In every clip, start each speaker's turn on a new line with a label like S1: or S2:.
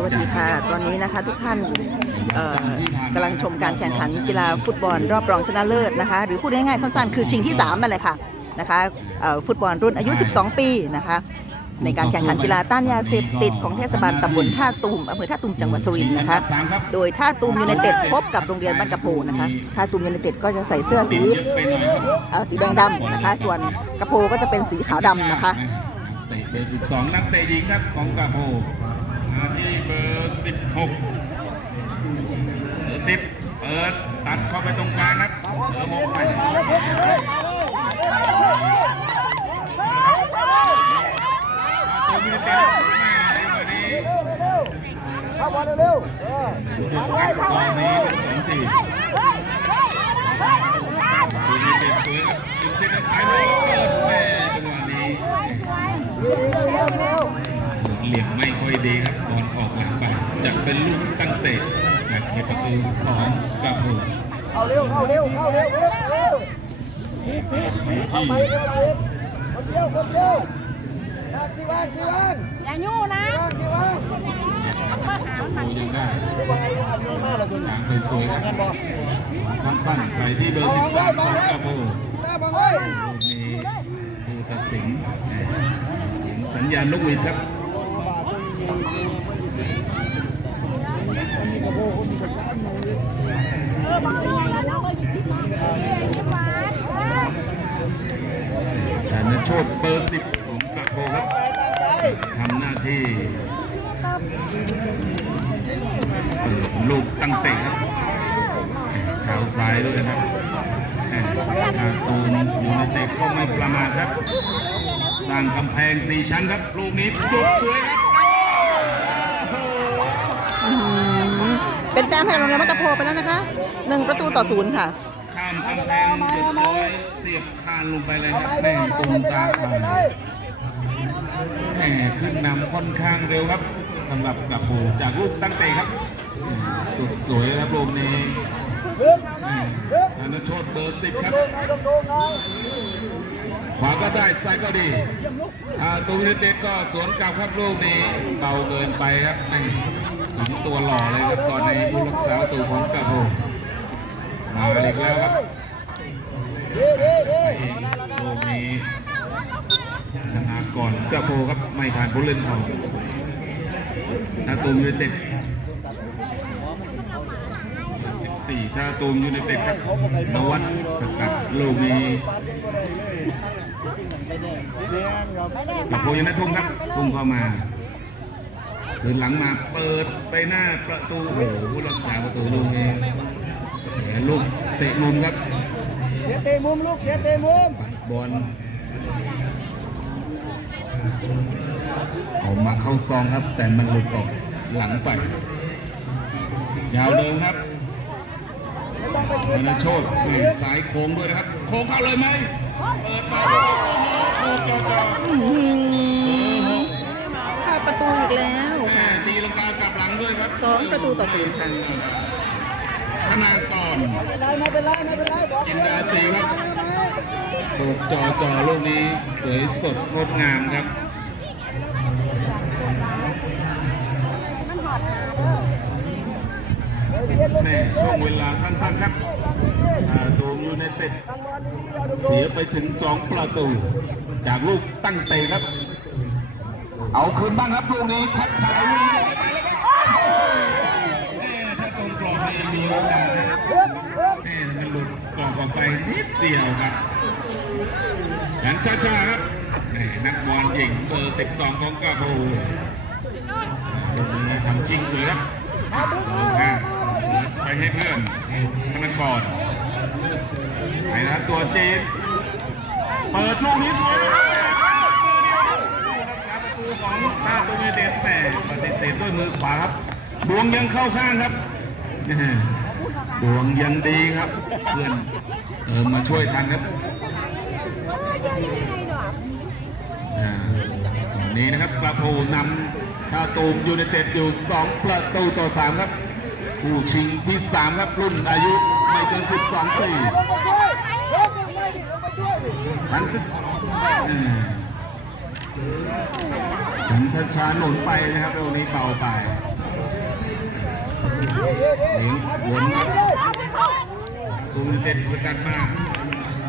S1: สวัสดีค่ะ ตอนนี้นะคะทุกท่านกำลังชมการแข่งขันกีฬาฟุตบอลรอบรองชนะเลิศนะคะ หรือพูดง่ายๆสั้นๆ คือชิงที่3นั่นแหละค่ะนะคะฟุตบอลรุ่นอายุ 12 ปีนะคะ ในการแข่งขันกีฬาต้านยาเสพติดของเทศบาลตำบลท่าตูมอำเภอท่าตูมจังหวัดสุรินทร์นะคะ โดยท่าตูมยูไนเต็ดพบกับโรงเรียนบ้านกระโพนะคะท่าตูมยูไนเต็ดก็จะใส่เสื้อสีสีแดงดำนะคะ ส่วนกระโพก็จะเป็นสีขาวดำนะคะ
S2: เตะเบอร์สิบสองนักเตะหญิงครับของกาโพ มาที่เบอร์สิบหกเบอร์สิบเปิดตัดเข้าไปตรงกลางครับเบอร์หกไปตัวมิเตอร์แม่ในวันนี้
S3: เข้าบอลเร็วๆเออ
S2: หยุดครับตอนนี้เป็นสองสี่ตัวมิเตอร์สวยครับจุดเส้นท้ายบอลเปิดแม่จังหวะนี้ เหลี่ยมไม่ค่อยดีครับบอลออกหลังไปจะเป็นลูกตั้งเตะ แบบในประตูของกระโพ
S3: เข้าเร็วเข้าเร็วเข้าเร็วเร็วเร็ว
S2: ที่
S3: ไปเร็วเลยคนเดียวคนเดียวนาทีวันทีวัน
S4: อย่ายู่นะ
S3: ทีวัน
S2: ประตูยังได้
S3: มาเลยคุณ
S2: หางเป็นสวยครับสั้นๆไปที่เบอร์13ของกระโพ
S3: หน้าบังไว้
S2: ลูกนี้ผู้ตัดสินสัญญาณนกหวีดครับ ชาญโชตเบอร์10ของกระโพครับทำหน้าที่เปิดลูกตั้งเตะครับเท้าซ้ายด้วยนะครับอาตูนอยู่ในเตะก็ไม่ประมาทครับสร้างกำแพงสี่ชั้นครับ ลูกนี้จุดสวยครับ
S1: เป็นแต้มให้โรงเรียนบ้านกะโพไปแล้วนะคะหนึ่งประตูต่อศูนย์ค่ะ
S2: ข้ามกำแพงเรียบร้อยเสียบคานลงไปเลยครับแม่ตูนตาขาวแหม่ขึ้นนำค่อนข้างเร็วครับสำหรับกับปูจากลูกตั้งเตะครับ สุดสวยครับลูกนี้ธนโชตเบอร์สิบครับขวาก็ได้ซ้ายก็ดีอาตูมิเต็ดก็สวนกลับครับลูกนี้เบาเกินไปครับ ม่ถึงตัวหล่อเลยครับตอนในผู้รักษาประตูของกระโพมาอีกแล้วครับ
S3: ดีดีดี
S2: ลูกนี้ชนะก่อนกระโพครับไม่ผ่านผู้เล่นเขาถ้าตูมยูเต็ดสี่ถ้าตูมยูไนเต็ดครับนวัดสกัดลูกนี้กระโพยังได้ทุ่งครับทุ่งเข้ามา คืนหลังมาเปิดไปหน้าประตูโอ้โหผู้รักษาประตูลูกนี้แหมลูกเตะมุมครับ
S3: เสียเตะมุมลูกเสียเตะมุม
S2: บอลออกมาเข้าซองครับ แต่มันหลุดออกหลังไปยาวเดิมครับ
S3: ม่ต้องไป
S2: ธ
S3: ยืน
S2: โชตนี่ซ้ายโค้งด้วยนะครับ โค้งเข้าเลยไหมเปิดมาโอ้โหโค้งจอ
S1: ประตูอีกแล้ว
S2: แม่
S1: ค่ะ
S2: ตีลังกากลับหลังด้วยครับ
S1: สองประตูต่อศูนย์ค่ะ
S2: ธนากร
S3: ไม่เป็นไรไม่เป็นไรไม่เป็นไรบอก
S2: จินดาสีครับโดดจอจอลูกนี้สวยสดงดงามครับแม่ช่วงเวลาสั้นๆครับอาตูมยูไนเต็ดเสียไปถึง 2 ประตู จากลูกตั้งเตะครับ เอาคืนบ้างครับลูกนี้ทัดทาลูกนี้แล้แม่ถ้าตรงกรอบนี่มีโอกาสนะแม่มันหลุดกรอบออกไปนิดเดียวครับฉันช้าๆครับนักบอลหญิงเบอร์ 12 ของกาโบูทำชิงสวยครับอะไปให้เพื่อนธนกรไหนนะตัวจีนเปิดลูกนี้สวยนะค ของท่าตูมิเดสแต่ปฏิเสธด้วยมือขวาครับดวงยังเข้าข้างครับดวงยังดีครับ เพื่อนเติมาช่วยทันครับอ่าตอนนี้นะครับกระโพนำท่าตูมยูไนเต็ดอยู่ 2 ประตูต่อ 3 ครับผู้ชิงที่ 3 ครับรุ่นอายุไม่เกิน 12 ปี
S3: ลง มาช่วยลงมาไม่ดิลงมาช่วยดิ
S2: ฉันชันทชาหนุนไปนะครับตรงนี้เบาไป
S3: เห
S2: มุนครับตูนเต็ดสกัดมา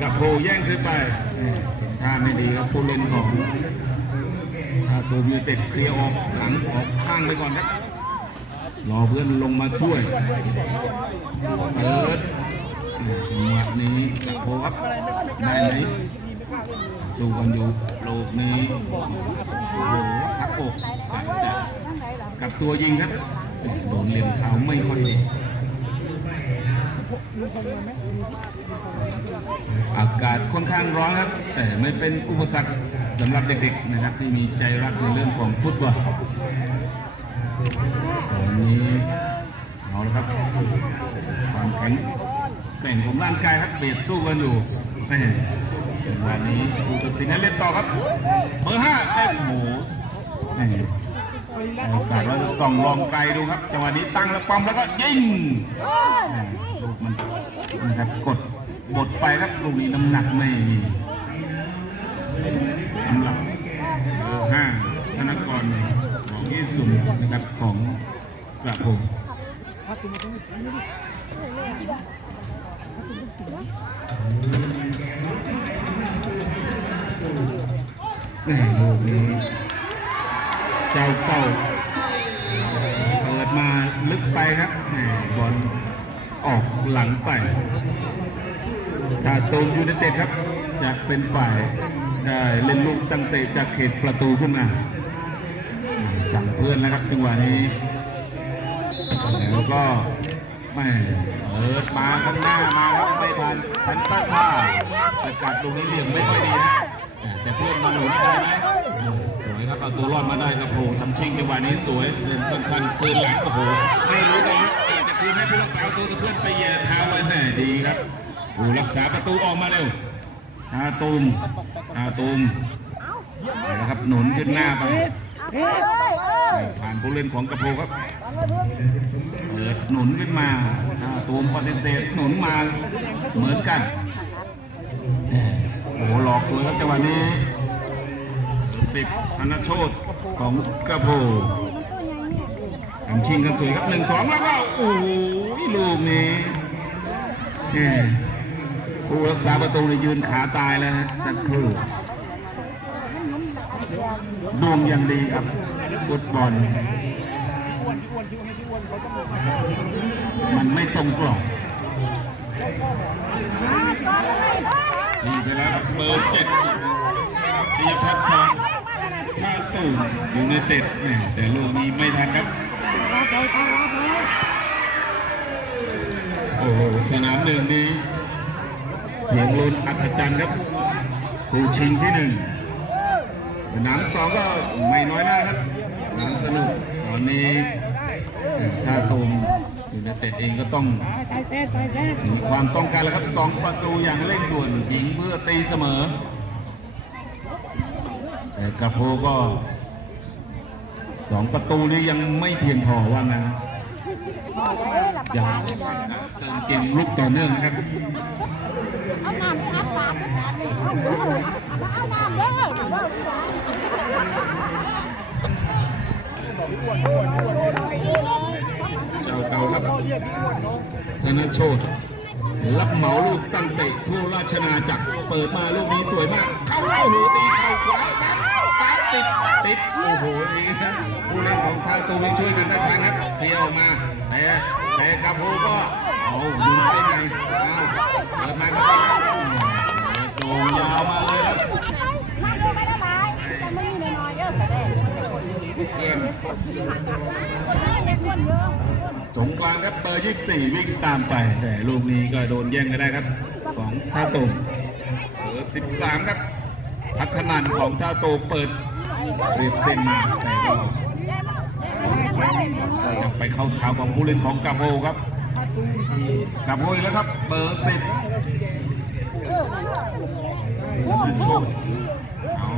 S2: กับโพแย่งขึ้นไปท่าไม่ดีครับผู้เล่นของถ้าตูนเต็ดเคลียร์ออกหลังออกข้างไปก่อนครับรอเพื่อนลงมาช่วยเปิดจัวะนี้กับโพครับได้ไหม สู้กันอยู่โลกนี้โอ้โหทักอกกับตัวยิงครับโดนเหลี่ยมเท้าไม่ค่อยดีอากาศค่อนข้างร้อนครับ แต่ไม่เป็นอุปสรรคสำหรับเด็กๆนะครับ ที่มีใจรักในเรื่องของฟุตบอลตอนนี้เอาละครับ ความแข็งแกร่งของร่างกายครับเบียดสู้กันอยู่แม่ งหวะนี้ผู้ตัดสินให้เล่นต่อครับ เบอร์ห้าแม่หมูโอกาสเราจะส่องลองไกลดูครับจังหวะนี้ตั้งแล้วปั๊มแล้วก็ยิงลูกมันนะครับกดบดไปครับลูกนี้น้ำหนักไม่มีสำหรับเบอห้าธนกรของยี่สุนนะครับของกระผม แม่ลูกนี้เจ้าเป้าเปิดมาลึกไปครับแม่บอลออกหลังไปถ้าตูมยูไนเต็ดครับจะเป็นฝ่ายได้เล่นลูกตั้งเตะจากเขตประตูขึ้นมา สั่งเพื่อนนะครับจังหวะนี้ แล้วก็แม่เปิดมาข้างหน้ามาครับไม่ทันชันต้าท่าสกัดตรงนี้เหลี่ยมไม่ค่อยดีนะ แต่เพื่อนมาหนุนได้ไหมสวยครับเอาตัวรอดมาได้ครับโหทำชิงจังหวะนี้สวยเล่นสั้นๆคืนหลังโอ้โหไม่รู้เลยครับจะคืนให้ผู้รักษาประตูกับเพื่อนไปแย่เท้าไว้แน่ดีครับโอ้รักษาประตูออกมาเร็วอาตูมอาตูมเอาละครับหนุนขึ้นหน้าไปผ่านผู้เล่นของกระโปรงครับเปิดหนุนขึ้นมาอาตูมปฏิเสธหนุนมาเหมือนกัน อ้โหหลอกสวยครับจังหวะนี้สิบธนโชตของกระโปงทำชิงกันสวยครับหนึ่งสองแล้วก็โอ้โหลูกนี้แหม่ผู้รักษาประตูเนี่ยยืนขาตายแล้วนะสักครู่ดวงยังดีครับฟุตบอลมันไม่ตรงกล่อง นี่ไปแล้วครับเบอร์เจ็ดปีพัฒน์ทองท่าตู่อยู่ในเต็ดแหม่แต่ลูกนี้ไม่ทันครับ โอ้โหสนามหนึ่งนี้เสียงลุ้นอัศจรรย์ครับผู้ชิงที่หนึ่งสนามสองก็ไม่น้อยหน้าครับสนามสนุกตอนนี้ถ้าตูมอ ยู่ในเตะเองก็ต้องมีความต้องการแล้วครับสองประตูอย่างเร่งด่วนยิงเพื่อตีเสมอ แต่กระโพก็สองประตูนี้ยังไม่เพียงพอว่างั้นยังเติมเกมลุกต่อเนื่องนะครับ
S4: เอาน้ำไปอาบปากไปสามเลยเอาน้ำเด้อ
S2: เจ้าเก่าครับธนโชตรับเหมาลูกตั้งเตะทั่วราชนาจักรเปิดมาลูกนี้สวยมาก เข้าโอ้โหตีเข่าขวาครับซ้ายติดติดโอ้โหนี่ครับผู้เล่นของทาตูวินช่วยกันได้ทันครับเที่ยวมาแต่แต่กาโพก็เอาดูได้ไงเอาเปิดมาก็ติดครับโจงยาวมาเลยครับ
S4: มาดูไม่ได้หลายแต่ไม่
S2: สงกรานต์ครับเบอร์24วิ่งตามไป แต่ลูกนี้ก็โดนแย่งกันได้ครับ ของท่าตุ่มเบอร์13ครับพัฒนันของท่าโตมเปิดเรียบเส้นมาแต่ก็จะไปเข้าเท้าของผู้เล่นของกาโบครับกาโบอีกแล้วครับ เบอร์สิบเอา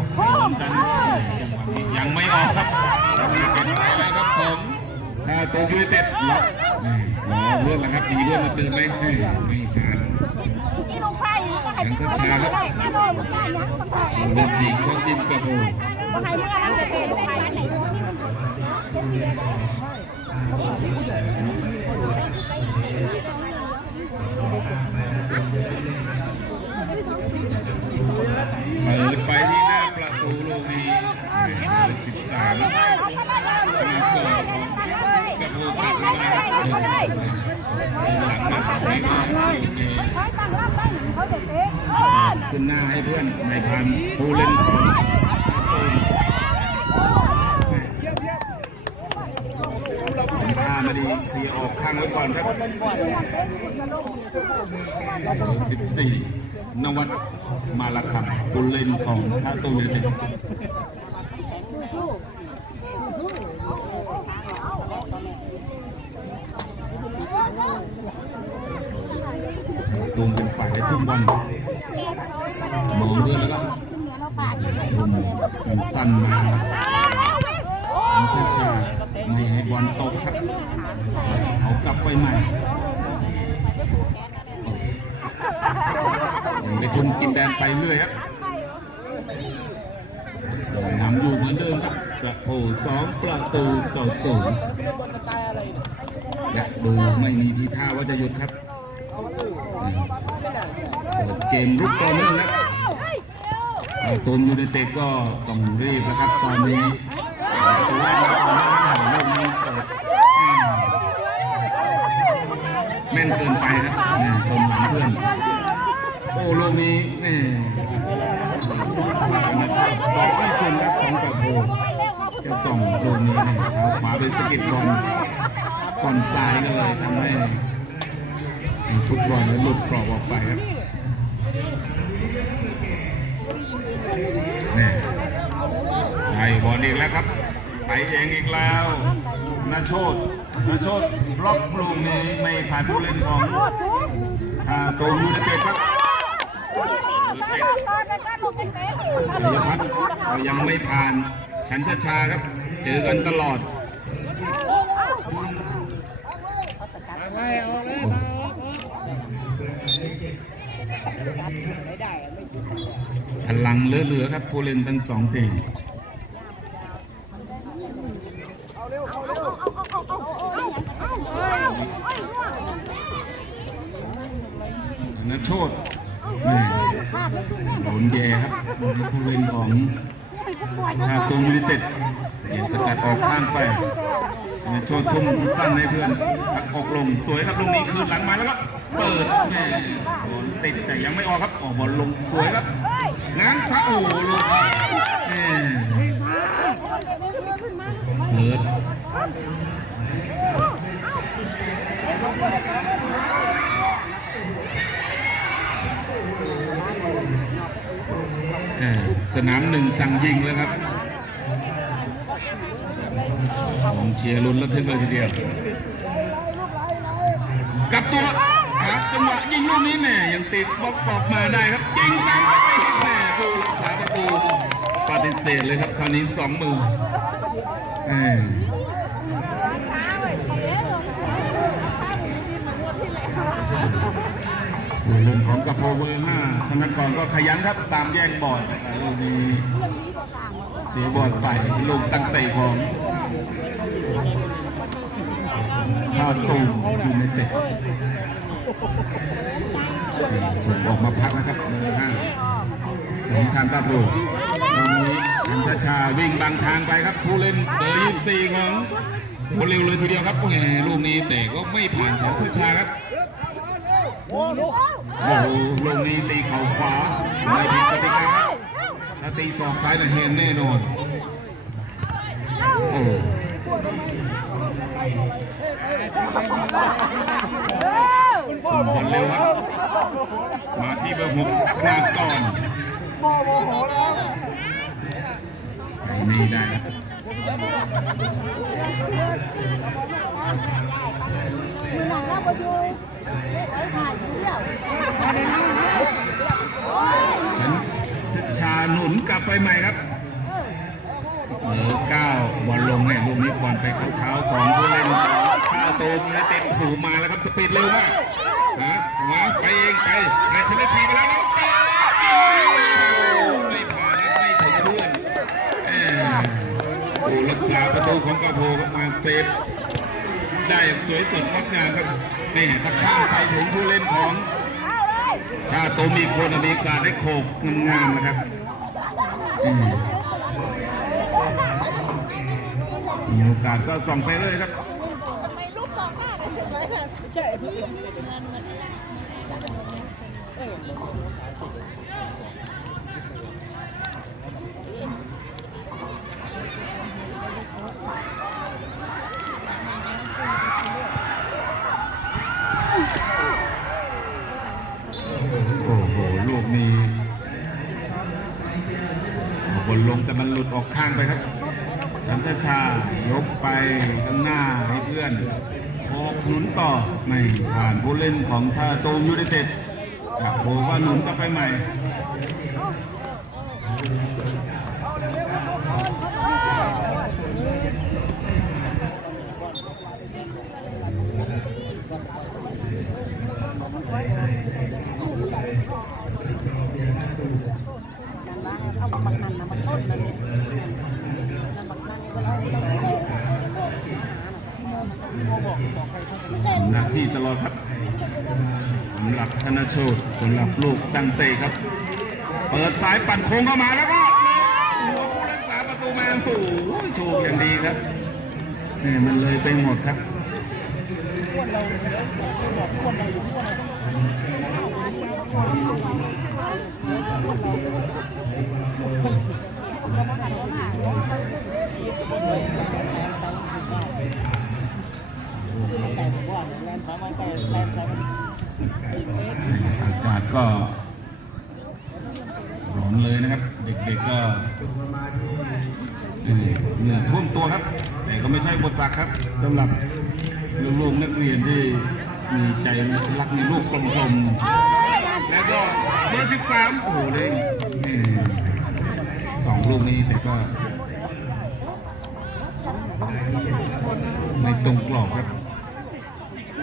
S2: จังหวะนี้ยังไม่ออกครับยังไม่เป็นไปแล้วครับผม ถ้าโตยูไนเต็ดล็อกนี่รอเพื่อนแล้วครับดีเพื่อนมาเตือนไหมไม่ไม่ผ่าน
S4: ที่ลงไฟก็ให้เมื่อแล้วได้แน่นอนมันได้ยังต้องได้
S2: เล่นดีเขาจิ้มกระโบ
S4: บ่ให้เขึ้
S2: นหน้าให้เพื่อนในพันผู้เล่นของตูนเป็นท่าไม่ดีเคลียร์ออกข้างไว้ก่อนครับ14 นวัดมาลาคัมผู้เล่นของท่าตูนเต็ดตูนเป็นฝ่ายทุ่มบอล มองด้วยแล้วก็ผมสั่นมาทำช้าๆไม่ให้บอลตกครับ เอากลับไปใหม่ไปทุ่มกินแดนไปเรื่อยครับนำอยู่เหมือนเดิมครับกระโผสองประตูต่อศูนย์ดูไม่มีทีท่าว่าจะหยุดครับ เกมรุกต่อเนื่องครับตูนยูไนเต็ดก็ต้องรีบนะครับตอนนี้ตัวว่าตอนนี้เรื่องนี้เปิดแม่นเกินไปครับนี่ชมเพื่อนโอ้ลูกนี้นี่บอกไม่เซ็นครับของกับโบจะส่งลูกนี้นี่เอาขวาไปสะกิดบอลก่อนซ้ายก็เลยทำให้ฟุตบอลนั้นหลุดกรอบออกไปครับ นี่ไอีกแล้วครับ ไปเองอีกแล้วนาโชดนาโชดบล็อกลูกนี้ไม่ผ่านผู้เล่นของอ่าตัวยูไนเต็ดครับชัยพัฒน์ก็ยังไม่ผ่านฉันชาชาครับ เจอกันตลอดพลังเหลือๆครับผู้เล่นทั้งสองทีม นักโทษนี่โดนแย่ครับผู้เล่นของชาตูยูไนิเต็ดเหียสกัดออกข้างไปนักโทษทุ่มสั้นให้เพื่อนพักออกลงสวยครับลูกนี้คืนหลังมาแล้วก็เปิดแม่บอลติดแต่ยังไม่ออกครับออกบอลลงสวยครับง้างซะโอ้ลูกแม่เปิดเอ่อ สนามหนึ่งสั่งยิงแล้วครับของเชียร์ลุ้นระทึกเลยทีเดียวกลับตัวครับจังหวะยิงลูกนี้แม่ยังติดบล็อกออกมาได้ครับยิงซ้ำแม่ผู้รักษาประตูปฏิเสธเลยครับคราวนี้สองมือแม่ ผู้เล่นของกระโปรงเบอร์ห้าธนกรก็ขยันครับตามแย่งบอลแต่ลูกนี้เสียบอลไปลูกตั้งเตะของท่าตูมยูไนเต็ดส่งออกมาพักนะครับเบอร์ห้าของทางตาบูตรงนี้อันทชาวิ่งบังทางไปครับผู้เล่นเบอร์ยี่สี่ของโอเร็วเลยทีเดียวครับแหมลูกนี้แต่ก็ไม่ผ่านของผู้ชาครับ โอ้โหลูกนี้ตีเข่าขวาไม่ผิดกติกาถ้าตีศอกซ้ายน่ะเห็นแน่นอนโอ้ส่งบอลเร็วครับ มาที่เบอร์หกนากรไปนี่ได้ครับฉัน ชาหนุนกลับไปใหม่ครับเบอร์เก้าบอลลงเนี่ยลูกนี้บอลไปเข้าเท้าของผู้เล่นข้าวโตมและเต็มหูมาแล้วครับสปีดเร็วมากนะนะไปเองไปแต่ชนะชาไปแล้วแล้วก็ไม่ผ่านครับไม่ถึงเพื่อนเอ้ผู้รักษาประตูของกาโพก็มาเซฟ ได้อย่างสวยสดงดงามครับนี่ตะข้ามไปถึงผู้เล่นของถ้าตัวมีคนมีการได้โขกงามๆนะครับมีโอกาสก็ส่องไปเลยครับโอ้โห ลูกนี้บน ลงแต่มันหลุดออกข้างไปครับ สันทชายกไปข้างหน้าให้เพื่อนโคกหนุนต่อไม่ผ่านผู้เล่นของท่าตูมยูไนเต็ดครับโบว่าหนุนกลับไปใหม่ หน้าที่ตลอดครับสำหรับธน โชตสำหรับลูกตั้งเตะครับ เปิดสายปั่นโค้งเข้ามาแล้วก็หัวผู้รักษาประตูแมาโอ้โหถูกอย่างดีครับนี่มันเลยไปหมดครับแอากาศก็ร้อนเลยนะครับ เด็กๆก็เออเหงื่อท่วมตัวครับ แต่ก็ไม่ใช่บทสักครับสำหรับลูกๆนักเรียนที่มีใจรักในลูกกลมๆแล้วก็เบอร์สิบสามโอ้โหเลยสองลูกนี้แต่ก็ไม่ตรงกรอบครับ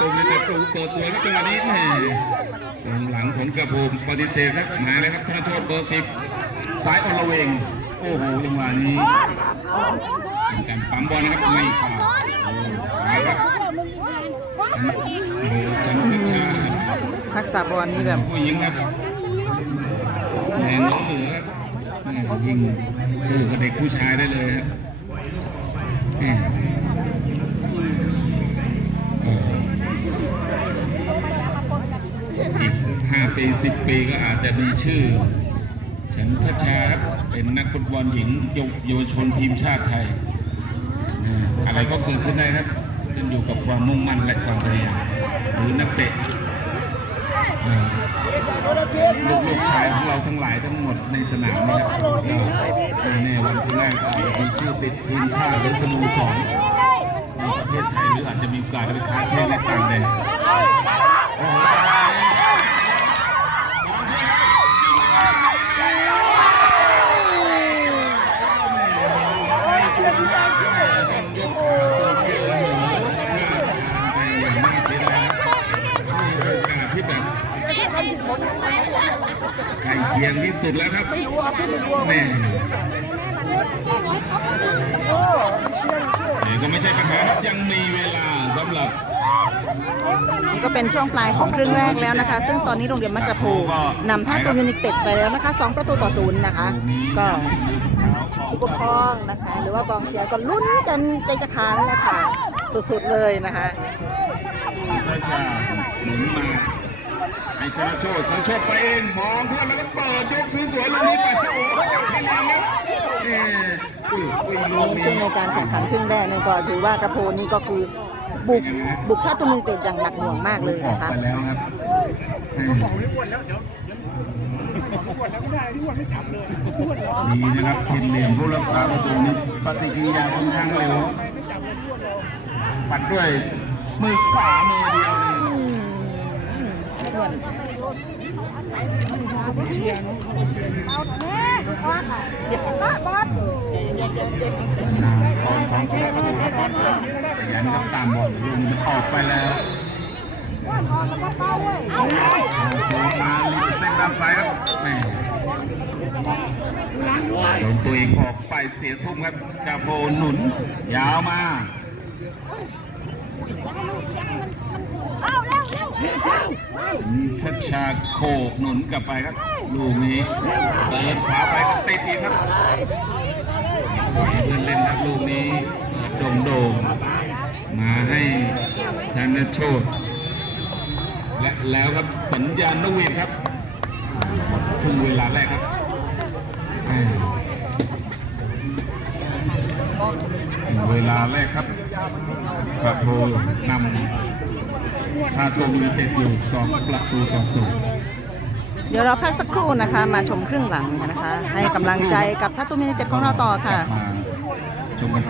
S2: ของประตูในประตูเปิดสวยครับจังหวะนี้แหม่ตรงหลังของกระโปมปฏิเสธครับมาเลยครับธนโทษเบอร์สิบสายอลเวง โอ้โหจังหวะนี้เป็นการปั๊มบอลนะครับไม่เข้าโอ้มาครับโอ้แสงพระเจ้า
S1: ทักษะบอลนี่แบบ
S2: ผู้หญิงครับแรงล้นเหลือแม่ยิงสู้กับเด็กผู้ชายได้เลยครับ ปี 10 ปีก็อาจจะมีชื่อ ฉันทชาเป็นนักฟุตบอลหญิงยกเยาวชนทีมชาติไทย อะไรก็เกิดขึ้นได้ครับขึ้นอยู่กับความมุ่งมั่นและความพยายามหรือนักเตะลูกๆชายของเราทั้งหลายทั้งหมดในสนามนะครับในวันที่แรกจะมีชื่อติดทีมชาติหรือสโมสรในประเทศไทยหรืออาจจะมีโอกาสไปค้าแข่งและต่างแดน ใกล้เคียงที่สุดแล้วครับแม่แต่ก็ไม่ใช่ปัญหาครับยังมีเวลาสำหรับ
S1: นี่ก็เป็นช่วงปลายของครึ่งแรกแล้วนะคะ ซึ่งตอนนี้โรงเรียนมักกะโพนำท่าตูมยูไนิเต็ดไปแล้วนะคะ 2 ประตูต่อศูนย์นะคะ ก็ผู้ปกครองนะคะ หรือว่ากองเชียร์ก็ลุ้นกันใจจะขาดแล้วล่ะค่ะ สุดๆเลยนะคะ
S2: ช้าชาหมุนมา ไอ้ธนโชตธนโชตไปเองมองเพื่อนแล้วก็เปิดยกสวยๆลงนี้ไปโอ้โหจับพยายามครับเอ้ยอุ้ยอุ้ยลูก
S1: ใน
S2: นี้
S1: ช่วงในการแข่งขันครึ่งแรกเนี่ยก็ถือว่ากระโพนนี่ก็คือบุกบุกท่าตูมยูไนิเต็ดอย่างหนักหน่วงมากเลย
S2: ออก
S1: นะคะ
S2: ไปแล้วครับดีนะครับเห็นเหลี่ยมผู้รักษาประตูนี้ปฏิกิริยาค่อนข้างเร็วปัดด้วยมือขวามือเดียวเลย
S1: เพื่อน
S2: นาตอนของขยันครับตามบอลลูกมันออกไปแล้วโดนมาลิงเส้นด้านซ้ายครับแม่โดนตัวเองออกไปเสียทุ่มครับกาโบหนุน ยาวมา
S4: เอาเร็วเร็ว
S2: ทัชชาโคกหนุนกลับไปครับลูกนี้เปิดขวาไปก็ติดทีครับเพื่อนเล่นครับลูกนี้โด่งโด่งมาให้ชนะโชดและแล้วครับสัญญาณนกหวีดครับถึงเวลาแรกครับเวลาแรกครับกระโพนำ ท่าตัวมีเต็ดอยู่สองประตูต่อศูนย์
S1: เดี๋ยวเราพักสักครู่นะคะ มาชมครึ่งหลังนะคะ ให้กำลังใจกับทัตตูมินิเต็ดของเราต่อค่ะ
S2: มาชมกันต่อ